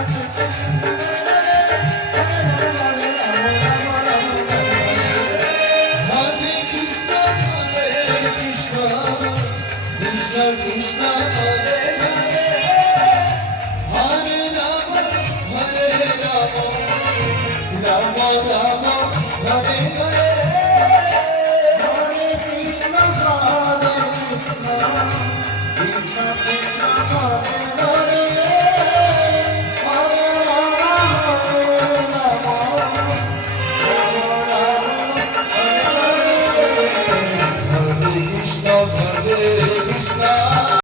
Krishna Hare Hare Hare Rama Hare Rama Rama Rama Hare Hare Hare Krishna Hare Krishna Krishna Krishna Hare Hare